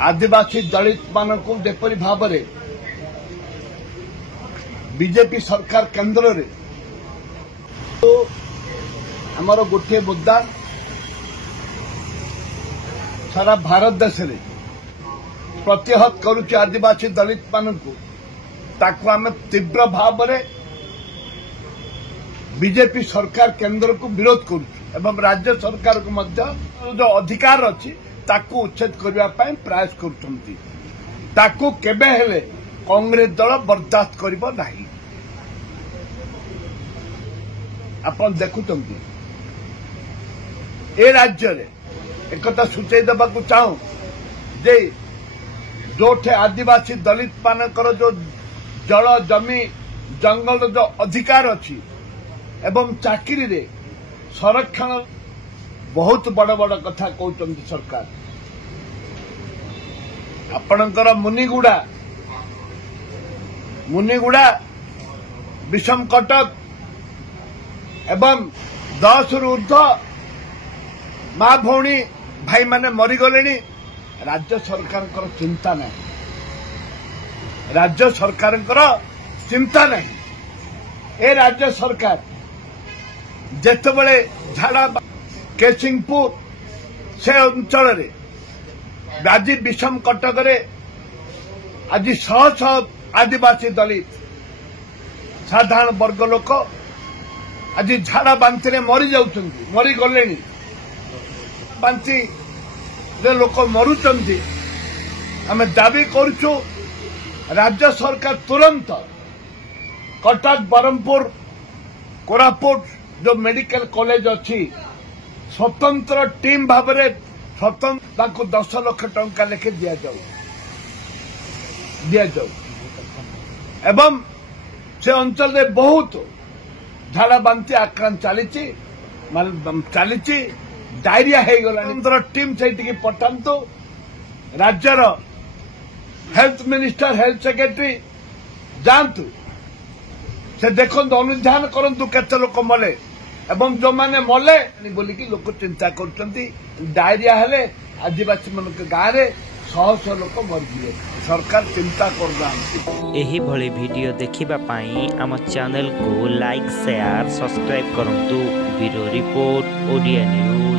आदिवासी दलित मानक जेपरी भाव में बीजेपी सरकार केंद्र रे तो आमर गोटे मुद्दा सारा भारत देश रे प्रतिहत करुच्चे आदिवासी दलित मानक ताकू आम तीव्र भाव में बीजेपी सरकार केंद्र को विरोध करुच्छू राज्य सरकार को मध्य जो अधिकार अच्छी ताकू उच्छेद करने प्रयास करुछंती ताकू केबे हेले कांग्रेस दल बर्दाश्त करिबो नाही। आपण देखुछंती ए राज्य रे एकता सूचई देबाकू चाहूं जे जोठे आदिवासी दलित मानकर जो जल जमी जंगल जो अधिकार अच्छी एवं चाकरी रे संरक्षण बहुत बड़ बड़ कथा कहते सरकार आपणकर मुनिगुड़ा विषम कटक एवं 10 रु ऊर्ध माँ भौणी भाई माने मरीगले राज्य सरकार चिंता नहीं राज्य सरकार चिंता नहीं ए राज्य सरकार जेतबेले झाड़ा केसिंगपुर से अंचल रे आज विषम कटक रे आज शह शह आदिवासी दलित साधारण वर्ग लोक आज झाड़ा बांति रे मरी जाउछंती मरी गले बांति रे लोक मरुचंती आमे दाबी करूछु राज्य सरकार तुरंत कटक बरहमपुर कोरापुट जो मेडिकल कॉलेज अच्छी स्वतंत्र टीम भाव में स्वतंत्र 10 लाख टंका लेखे दि जाऊ एवं से अंचल में बहुत झाड़ा बांति आक्रांत चली डायरिया हो गला टीम से पठातु राज्यर हेल्थ मिनिस्टर हेल्थ सेक्रेटरी जातु से देखो अनुधान करंतु केते लोक मले एवं जो माने मले बोलिकी लोक चिंता करछंती डायरिया हेले आदिवासी मन के गाँव रे 100 लोक मरजिए सरकार चिंता कर एही भली वीडियो देखिबा पाई आम चैनल को लाइक शेयर सब्सक्राइब करंतु ब्यूरो रिपोर्ट ओडिया न्यूज।